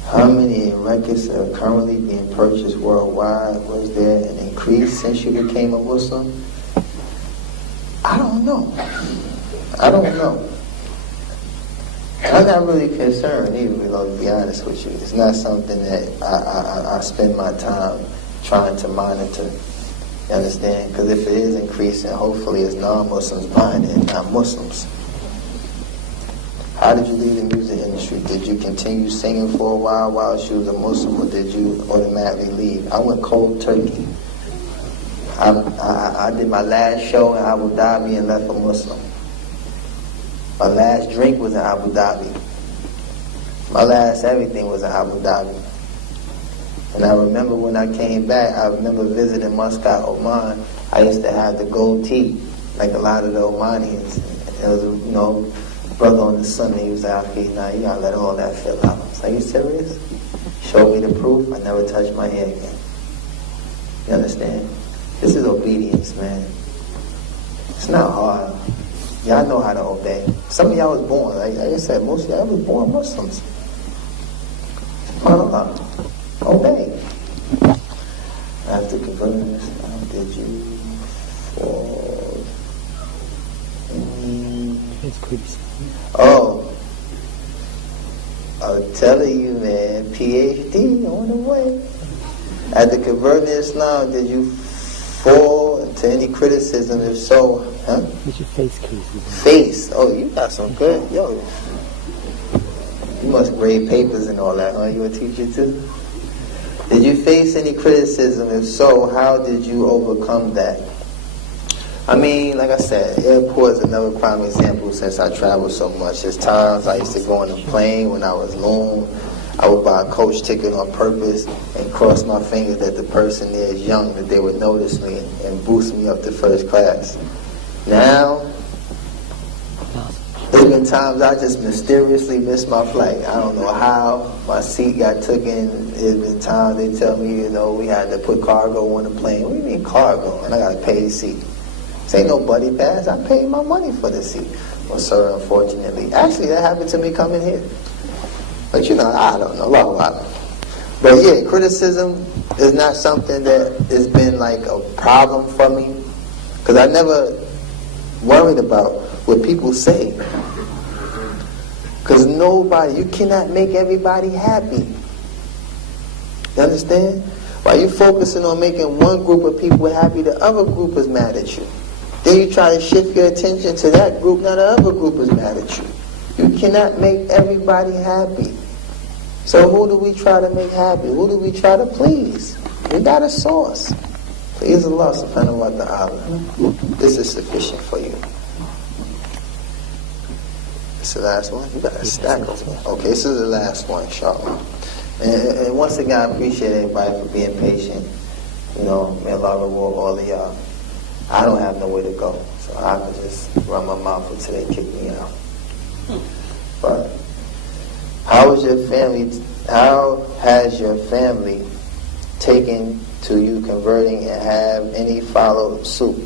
How many records are currently being purchased worldwide? Was there an increase since you became a Muslim? I don't know. I'm not really concerned either, to be honest with you. It's not something that I spend my time trying to monitor. You understand? Because if it is increasing, hopefully it's non-Muslims buying it, not Muslims. How did you leave the music industry? Did you continue singing for a while she was a Muslim, or did you automatically leave? I went cold turkey. I did my last show in Abu Dhabi and left a Muslim. My last drink was in Abu Dhabi. My last everything was in Abu Dhabi. And I remember when I came back, I remember visiting Muscat, Oman. I used to have the gold teeth, like a lot of the Omanians. It was, you know, brother on the Sunday, he was like, okay, now you gotta let all that fill out. I was like, you serious? Showed me the proof, I never touched my hair again. You understand? This is obedience, man. It's not hard. Y'all know how to obey. Some of y'all was born, like I said, most of y'all was born Muslims. Obey. After converting Islam, did you fall in? Oh, I'm telling you, man, PhD on the way. After converting Islam, did you fall to any criticism? If so, huh? Did you face cases? Face. Oh, you got some good. Yo, you must grade papers and all that, huh? You a teacher too? Did you face any criticism? If so, how did you overcome that? I mean, like I said, airport is another prime example since I travel so much. There's times I used to go on a plane when I was long. I would buy a coach ticket on purpose and cross my fingers that the person there is young, that they would notice me and boost me up to first class. Now, there's been times I just mysteriously missed my flight. I don't know how. My seat got taken. There's been times they tell me, we had to put cargo on the plane. What do you mean cargo? And I got to pay the seat. This ain't no buddy pass. I paid my money for the seat. Well, sir, unfortunately. Actually, that happened to me coming here. But I don't know. Allah. But yeah, criticism is not something that has been like a problem for me. Because I never worried about what people say. Because you cannot make everybody happy. You understand? While you're focusing on making one group of people happy, the other group is mad at you. Then you try to shift your attention to that group, now the other group is mad at you. You cannot make everybody happy. So who do we try to make happy? Who do we try to please? We got a source. Please Allah subhanahu wa ta'ala. This is sufficient for you. This is the last one? You got a stack of them. Okay, this is the last one, inshallah. And once again, I appreciate everybody for being patient. May Allah reward all of y'all. I don't have nowhere to go, so I can just run my mouth until they kick me out. But how has your family taken to you converting, and have any followed suit?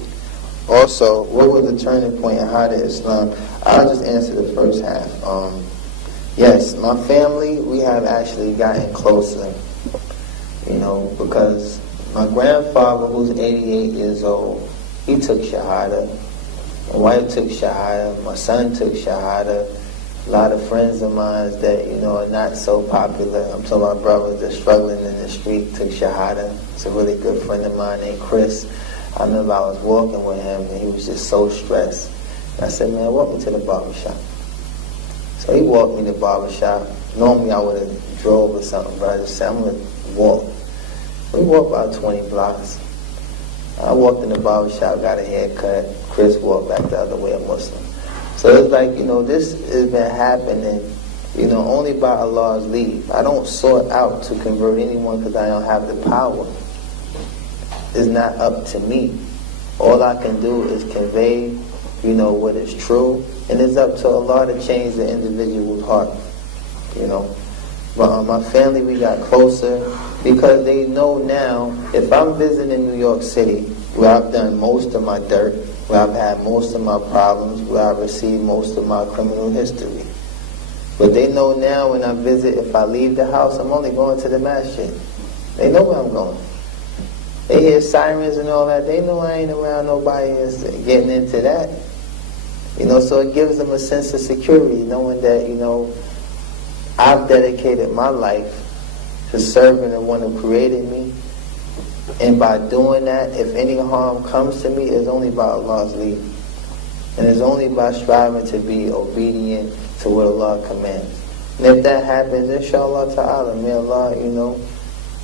Also, what was the turning point and how did Islam? I'll just answer the first half. Yes, my family, we have actually gotten closer, because my grandfather, who's 88 years old, he took Shahada. My wife took Shahada. My son took Shahada. A lot of friends of mine that, are not so popular. I'm talking about brothers that are struggling in the street took Shahada. It's a really good friend of mine named Chris. I remember I was walking with him and he was just so stressed. And I said, man, walk me to the barbershop. So he walked me to the barbershop. Normally I would have drove or something, but I just said, I'm going to walk. We walked about 20 blocks. I walked in the barbershop, got a haircut. Chris walked back the other way, a Muslim. So it's like, this has been happening, only by Allah's leave. I don't sort out to convert anyone because I don't have the power. It's not up to me. All I can do is convey, what is true. And it's up to Allah to change the individual's heart, But my family, we got closer because they know now if I'm visiting New York City, where I've done most of my dirt, where I've had most of my problems, where I've received most of my criminal history. But they know now when I visit, if I leave the house, I'm only going to the masjid. They know where I'm going. They hear sirens and all that. They know I ain't around nobody is getting into that. So it gives them a sense of security, knowing that, I've dedicated my life to serving the one who created me. And by doing that, if any harm comes to me, it's only by Allah's leave. And it's only by striving to be obedient to what Allah commands. And if that happens, inshallah ta'ala, may Allah,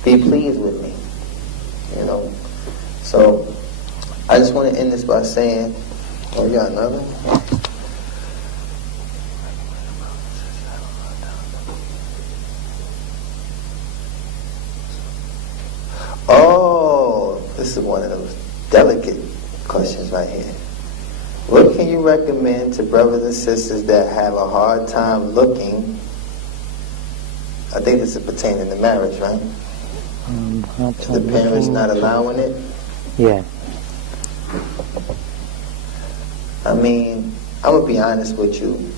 be pleased with me. So, I just want to end this by saying, you got another? Oh, this is one of those delicate questions right here. What can you recommend to brothers and sisters that have a hard time looking? I think this is pertaining to marriage, right? The parents not allowing it? Yeah. I mean, I'm going to be honest with you.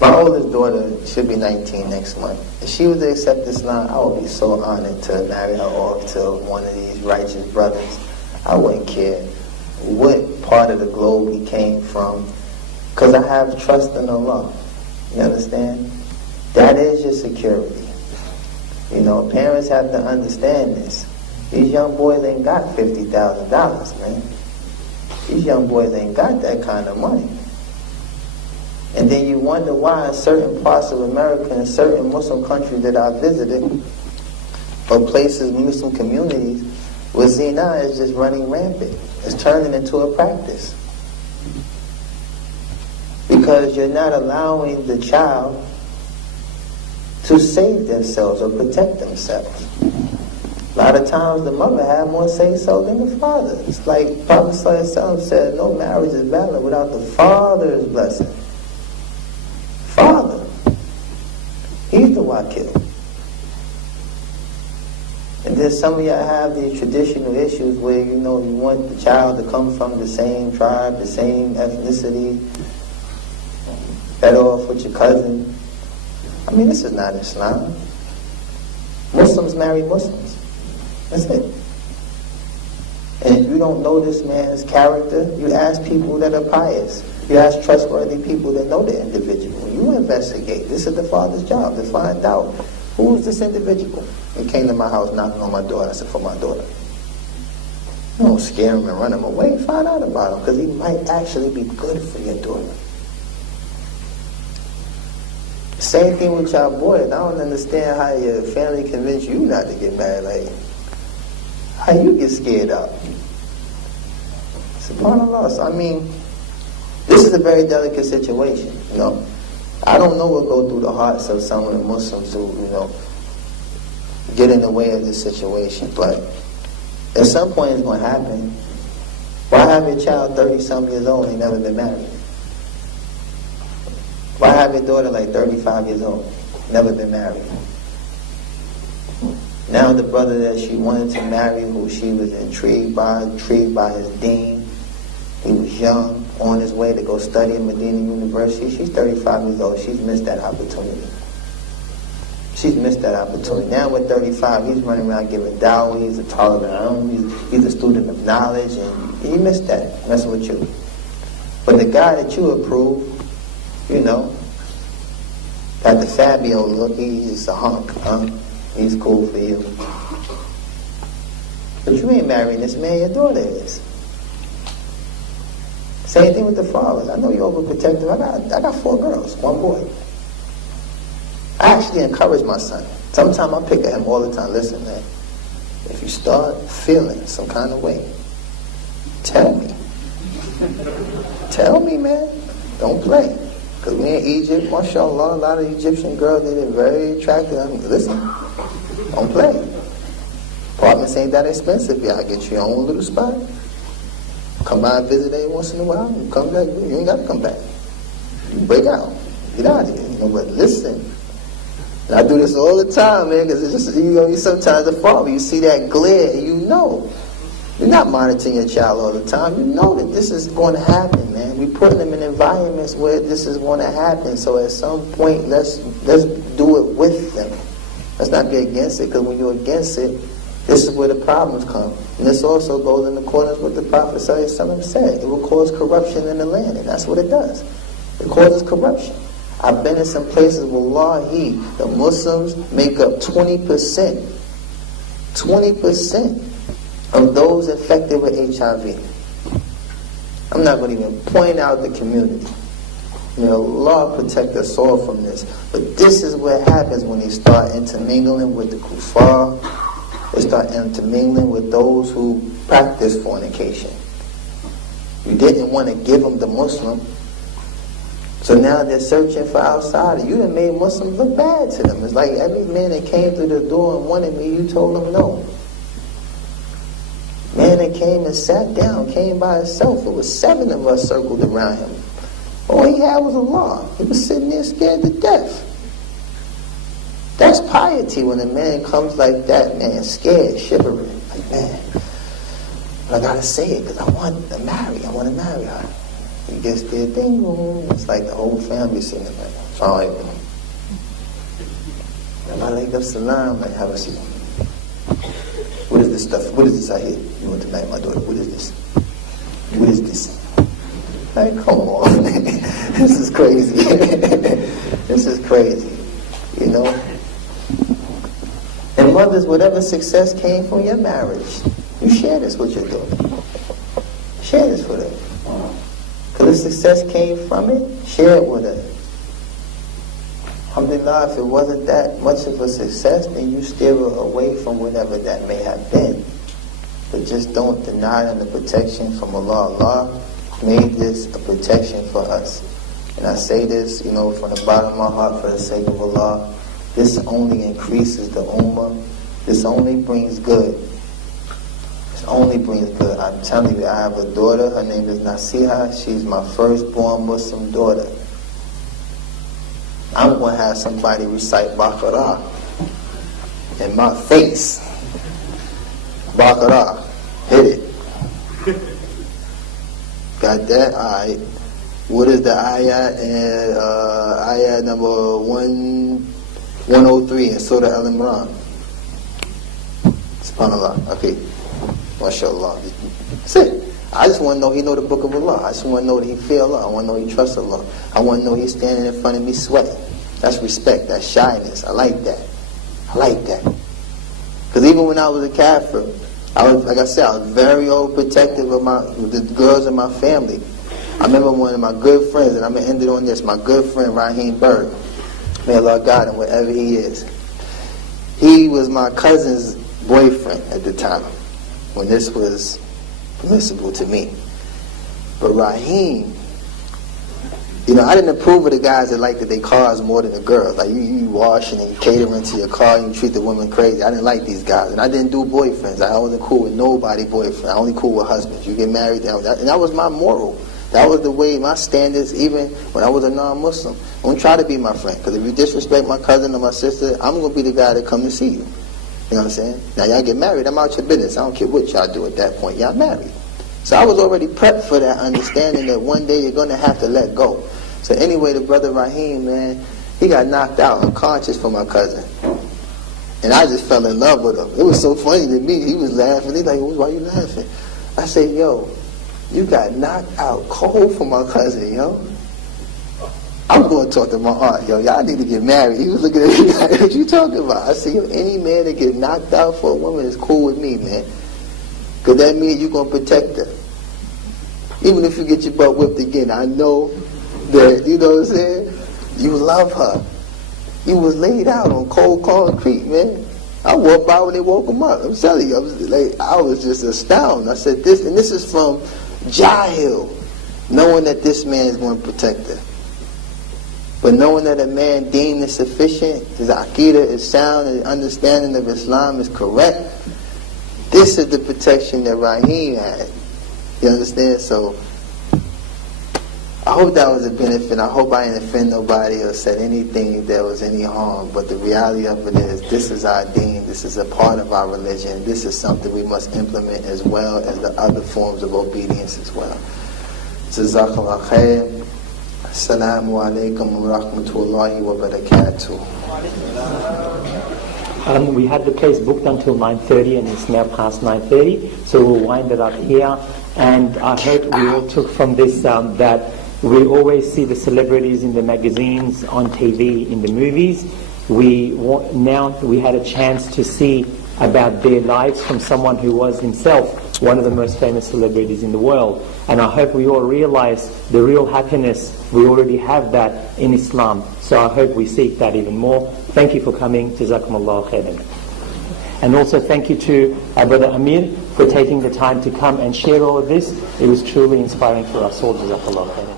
My oldest daughter should be 19 next month. If she was to accept Islam, I would be so honored to marry her off to one of these righteous brothers. I wouldn't care what part of the globe he came from, because I have trust in Allah. You understand? That is your security. Parents have to understand this. These young boys ain't got $50,000, man. These young boys ain't got that kind of money. And then you wonder why in certain parts of America and certain Muslim countries that I visited, or places, Muslim communities, where zina is just running rampant. It's turning into a practice. Because you're not allowing the child to save themselves or protect themselves. A lot of times the mother had more say-so than the father. It's like Prophet ﷺ said, no marriage is valid without the father's blessing. Father. He's the wakil. And then some of y'all have these traditional issues where, you want the child to come from the same tribe, the same ethnicity, better off with your cousin. I mean, this is not Islam. Muslims marry Muslims. That's it. And if you don't know this man's character, you ask people that are pious. You ask trustworthy people that know the individual. You investigate. This is the father's job, to find out who is this individual. He came to my house knocking on my door. I said, for my daughter. You don't scare him and run him away. Find out about him, because he might actually be good for your daughter. Same thing with y'all boys. I don't understand how your family convinced you not to get married. Like, how you get scared out? SubhanAllah. So, I mean, this is a very delicate situation, I don't know what goes through the hearts of some of the Muslims who, get in the way of this situation. But at some point it's going to happen. Why have your child 30-some years old and never been married? Why have your daughter like 35 years old, never been married? Now the brother that she wanted to marry, who she was intrigued by his deen, he was young, on his way to go study at Medina University. She's 35 years old. She's missed that opportunity. She's missed that opportunity. Now with 35, he's running around giving dawah. He's a talib, he's a student of knowledge, and he missed that, messing with you. But the guy that you approve, got the Fabio look, he's a hunk, He's cool for you. But you ain't marrying this man, your daughter is. Same thing with the fathers. I know you're overprotective. I got 4 girls, 1 boy. I actually encourage my son. Sometimes I pick at him all the time. Listen, man, if you start feeling some kind of way, tell me. Tell me, man. Don't play. Because we in Egypt, mashallah, a lot of Egyptian girls, they're very attractive. I mean, listen, don't play. Apartments ain't that expensive. Y'all get your own little spot. Come by and visit every once in a while. You come back. You ain't got to come back. You break out. Get out of here. But listen. And I do this all the time, man, because it's just, sometimes the father, you see that glare, and You're not monitoring your child all the time. You know that this is going to happen, man. We're putting them in environments where this is going to happen. So at some point, let's do it with them. Let's not be against it, because when you're against it, this is where the problems come. And this also goes in accordance with what the Prophet ﷺ said. It will cause corruption in the land, and that's what it does. It causes corruption. I've been in some places, wallahi, the Muslims make up 20%. 20% of those infected with HIV. I'm not going to even point out the community. May Allah protect us all from this. But this is what happens when they start intermingling with the kuffar. They start intermingling with those who practice fornication. You didn't want to give them the Muslim, so now they're searching for outsiders. You done made Muslims look bad to them. It's like every man that came through the door and wanted me, you told him no. Man that came and sat down, came by himself. It was 7 of us circled around him. All he had was Allah. He was sitting there scared to death. That's piety when a man comes like that, man, scared, shivering. Like, man, but I gotta say it because I want to marry her. He gets there, ding, boom. It's like the whole family sitting there. Like, Alaikum salam, like, have a seat. What is this stuff? What is this I hear? You want to marry my daughter? What is this? What is this? Like, come on, man. This is crazy. This is crazy. You know? And mothers, whatever success came from your marriage, you share this with your daughter. Share this with her. Because if success came from it, share it with her. Alhamdulillah, if it wasn't that much of a success, then you steer away from whatever that may have been. But just don't deny them the protection from Allah. Allah made this a protection for us. And I say this, from the bottom of my heart for the sake of Allah. This only increases the ummah. This only brings good. This only brings good. I'm telling you, I have a daughter. Her name is Nasiha. She's my firstborn Muslim daughter. I'm going to have somebody recite Baqarah in my face. Baqarah. Hit it. Got that? Alright. What is the ayah? Ayah number 103 in Surah Al-Imran. SubhanAllah. Okay. MashaAllah. That's it. I just want to know he know the book of Allah. I just want to know that he fear Allah. I want to know he trusts Allah. I want to know he's standing in front of me sweating. That's respect. That's shyness. I like that. I like that. Because even when I was a kafir, I was very overprotective of the girls in my family. I remember one of my good friends, and I'm going to end it on this, my good friend Raheem Bird. May Allah guide him wherever he is. He was my cousin's boyfriend at the time, when this was permissible to me. But Raheem, I didn't approve of the guys that liked their cars more than the girls. Like you washing and catering to your car, and you treat the women crazy. I didn't like these guys, and I didn't do boyfriends. I wasn't cool with nobody boyfriend. I only cool with husbands. You get married, and that was my moral. That was the way, my standards, even when I was a non-Muslim. Don't try to be my friend, because if you disrespect my cousin or my sister, I'm going to be the guy that come to see you. You know what I'm saying? Now y'all get married, I'm out your business. I don't care what y'all do at that point. Y'all married. So I was already prepped for that understanding that one day you're going to have to let go. So anyway, the brother Raheem, man, he got knocked out unconscious for my cousin. And I just fell in love with him. It was so funny to me. He was laughing. He's like, why you laughing? I said, yo, you got knocked out cold for my cousin, yo. I'm going to talk to my aunt, yo. Y'all need to get married. He was looking at me like, what you talking about? I said, yo, any man that get knocked out for a woman is cool with me, man. Because that means you're going to protect her. Even if you get your butt whipped again, I know that, you know what I'm saying? You love her. He was laid out on cold concrete, man. I walked by when they woke him up. I'm telling you, I was just astounded. I said, this is from Jahil, knowing that this man is going to protect her. But knowing that a man deemed is sufficient, his aqidah is sound, and his understanding of Islam is correct, this is the protection that Raheem had. You understand? So, I hope that was a benefit. I hope I didn't offend nobody or said anything that was any harm. But the reality of it is, this is our deen. This is a part of our religion. This is something we must implement as well as the other forms of obedience as well. Jazakallah khair. Assalamu alaikum wa rahmatullahi wa barakatuh. We had the place booked until 9:30 and it's now past 9:30, so we'll wind it up here. And I hope we all took from this that we always see the celebrities in the magazines, on TV, in the movies. Now we had a chance to see about their lives from someone who was himself one of the most famous celebrities in the world. And I hope we all realize the real happiness, we already have that in Islam. So I hope we seek that even more. Thank you for coming. Jazakumullah khairan. And also thank you to our brother Amir for taking the time to come and share all of this. It was truly inspiring for us all. Jazakallah khairan.